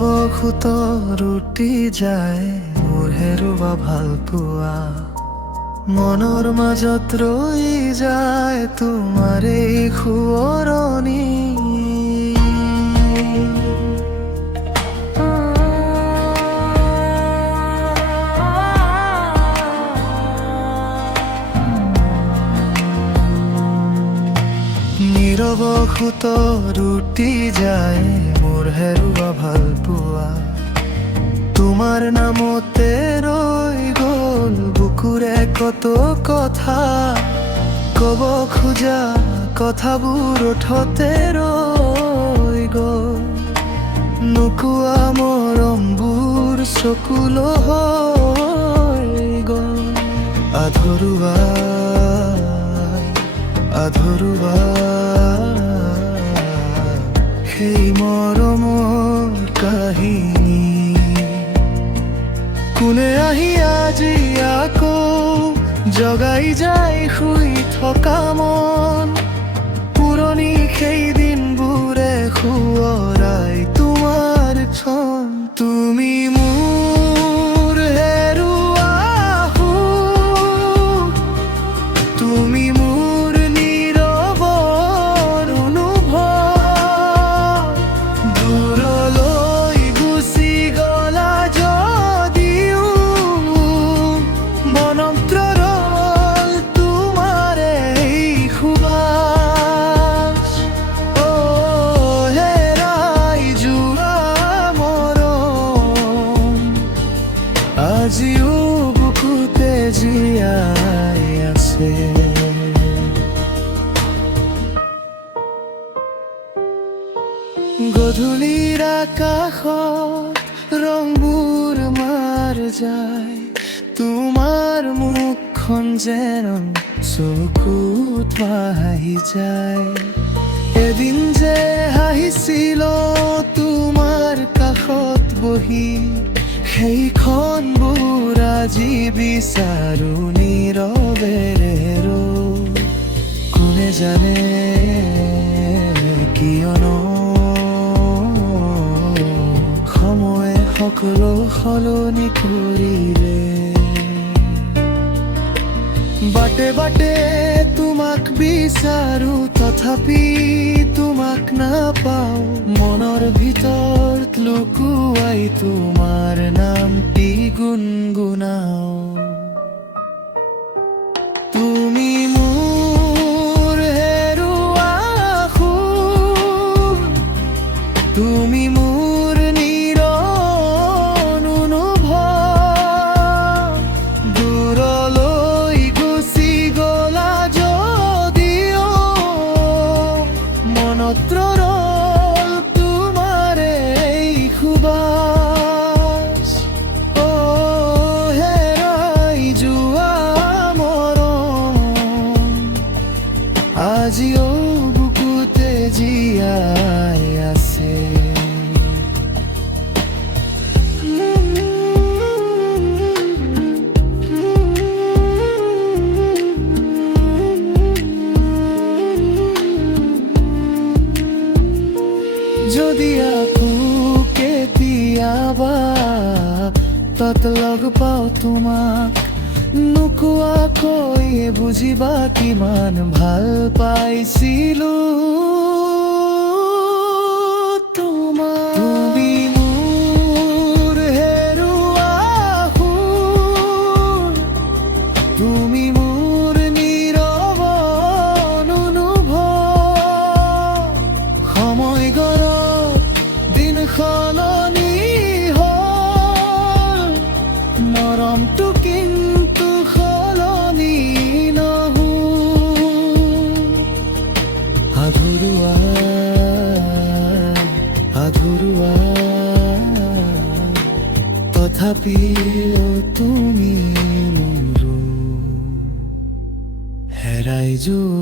নিৰৱসুত ৰুটি যায় মোৰ হেৰুৱা ভাল পোৱা মনৰ মাজত ৰৈ যায় তোমাৰ এই সোঁৱৰণি নিৰৱসুত ৰুটি যায় মোৰ হেৰুৱা ভাল পোৱা তোমাৰ নামতে ৰৈ গ'ল বুকুৰে কত কথা কব খোজা কথাবোৰ ওঠতে ৰৈ গ'ল নোকোৱা মৰমবোৰ চকুল হৈ গ'ল আধৰুৱা আধৰুৱা সেই মৰমৰ কাহিনী কোনে আহি আজি আকৌ জগাই যায় শুই থকা মন পুৰণি সেই দিনবোৰে সোঁৱৰাই তোমাৰ ক্ষণ তুমি মোৰ হেৰুৱা সুখ তুমি মোৰ নীৰৱৰ অনুভৱ দূৰলৈ গুচি গলা যদিও মনত ৰ'ল তোমাৰ এই সুবাস হেৰাই যোৱা মৰম আজিও বুকুতে জীয়াই আছে গধূলিৰ আকাশত ৰংবোৰ মাৰ যায় তোমাৰ মুখখন যেন চকুত ভাহি যায় এদিন যে হাঁহিছিল তোমাৰ কাষত বহি সেইখনবোৰ আজি বিচাৰো নীৰৱেৰে কোনে জানে কিয়নো সময়ে সকলো সলনি কৰিলে বাটে বাটে তোমাক বিচাৰো তথাপি তোমাক নাপাওঁ মনৰ ভিতৰত লুকুৱাই তোমাৰ নামটি গুণগুণাও তুমি মোৰ হেৰুৱা সুখ তুমি মোৰ নীৰৱ অনুভৱ দূৰলৈ গুচি গলা যদিও মনত ৰ'ল তোমাৰ এই সুবাস হেৰাই যোৱা মৰম আজিও বুকুতে জীয়াই আছে যদি আকৌ কেতিয়াবা তাত লগ পাওঁ তোমাক নোকোৱাকৈ বুজিবা কিমান ভাল পাইছিলো তোমাক তুমি মোৰ হেৰুৱা সুখ তুমি মোৰ নীৰৱ অনুভৱ সময় গড়ত দিন সলনি হ'ল মৰমটো কিন্তু সলনি নহ'ল আধৰুৱা আধৰুৱা তথাপিও তুমি মোৰ হেৰাই যোৱা